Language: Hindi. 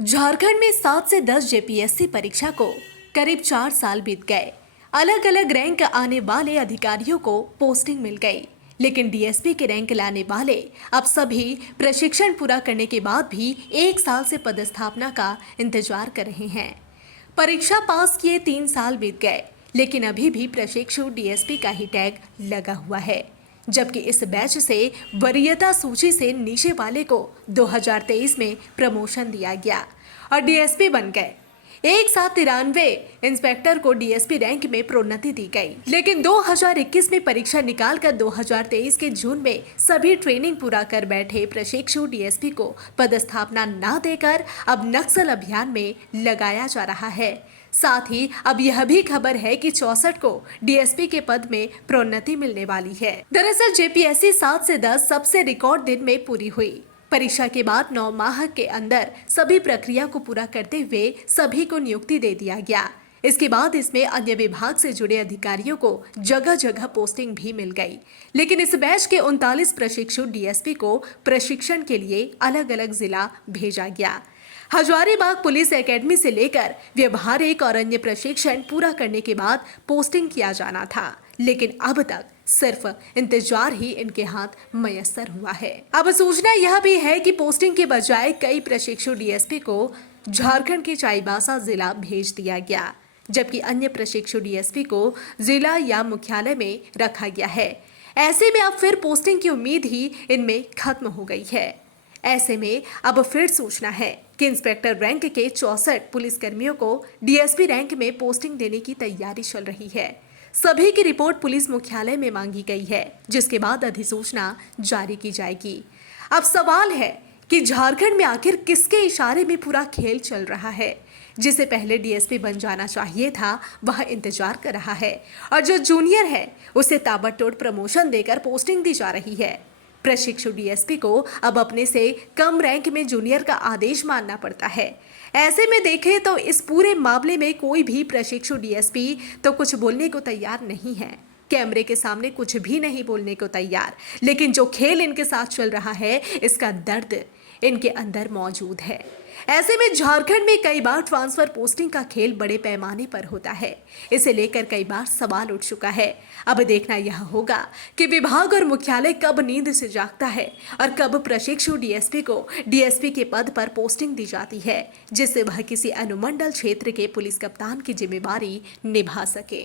झारखंड में 7 से 10 जेपीएससी परीक्षा को करीब 4 साल बीत गए। अलग अलग रैंक आने वाले अधिकारियों को पोस्टिंग मिल गई, लेकिन डीएसपी के रैंक लाने वाले अब सभी प्रशिक्षण पूरा करने के बाद भी 1 साल से पदस्थापना का इंतजार कर रहे हैं। परीक्षा पास किए 3 साल बीत गए, लेकिन अभी भी प्रशिक्षु डीएसपी का ही टैग लगा हुआ है, जबकि इस बैच से वरीयता सूची से नीचे वाले को 2023 में प्रमोशन दिया गया और डीएसपी बन गए। एक साथ 93 इंस्पेक्टर को डीएसपी रैंक में प्रोन्नति दी गई, लेकिन 2021 में परीक्षा निकालकर 2023 के जून में सभी ट्रेनिंग पूरा कर बैठे प्रशिक्षु डीएसपी को पदस्थापना न देकर अब नक्सल अभियान में लगाया जा रहा है। साथ ही अब यह भी खबर है कि 64 को डीएसपी के पद में प्रोन्नति मिलने वाली है। दरअसल जेपीएससी 7 से 10 सबसे रिकॉर्ड दिन में पूरी हुई। परीक्षा के बाद 9 माह के अंदर सभी प्रक्रिया को पूरा करते हुए सभी को नियुक्ति दे दिया गया। इसके बाद इसमें अन्य विभाग से जुड़े अधिकारियों को जगह जगह पोस्टिंग भी मिल गई, लेकिन इस बैच के 39 प्रशिक्षु डीएसपी को प्रशिक्षण के लिए अलग अलग जिला भेजा गया। हजारीबाग पुलिस एकेडमी से लेकर व्यवहारिक और अन्य प्रशिक्षण पूरा करने के बाद पोस्टिंग किया जाना था, लेकिन अब तक सिर्फ इंतजार ही इनके हाथ मयस्सर हुआ है। अब सूचना यह भी है कि पोस्टिंग के बजाय कई प्रशिक्षु डीएसपी को झारखंड के चाईबासा जिला भेज दिया गया, जबकि अन्य प्रशिक्षु डीएसपी को जिला या मुख्यालय में रखा गया है। ऐसे में अब फिर पोस्टिंग की उम्मीद ही इनमें खत्म हो गई है। ऐसे में अब फिर सूचना है कि इंस्पेक्टर रैंक के 64 पुलिसकर्मियों को डीएसपी रैंक में पोस्टिंग देने की तैयारी चल रही है। सभी की रिपोर्ट पुलिस मुख्यालय में मांगी गई है, जिसके बाद अधिसूचना जारी की जाएगी। अब सवाल है कि झारखंड में आखिर किसके इशारे में पूरा खेल चल रहा है। जिसे पहले डीएसपी बन जाना चाहिए था वह इंतजार कर रहा है, और जो जूनियर है उसे ताबड़तोड़ प्रमोशन देकर पोस्टिंग दी जा रही है। प्रशिक्षु डीएसपी को अब अपने से कम रैंक में जूनियर का आदेश मानना पड़ता है। ऐसे में देखें तो इस पूरे मामले में कोई भी प्रशिक्षु डीएसपी तो कुछ बोलने को तैयार नहीं है, कैमरे के सामने कुछ भी नहीं बोलने को तैयार, लेकिन जो खेल इनके साथ चल रहा है इसका दर्द इनके अंदर मौजूद है। ऐसे में झारखंड में कई बार ट्रांसफर पोस्टिंग का खेल बड़े पैमाने पर होता है। इसे लेकर कई बार सवाल उठ चुका है। अब देखना यह होगा कि विभाग और मुख्यालय कब नींद से जागता है और कब प्रशिक्षु डीएसपी को डीएसपी के पद पर पोस्टिंग दी जाती है, जिससे वह किसी अनुमंडल क्षेत्र के पुलिस कप्तान की जिम्मेदारी निभा सके।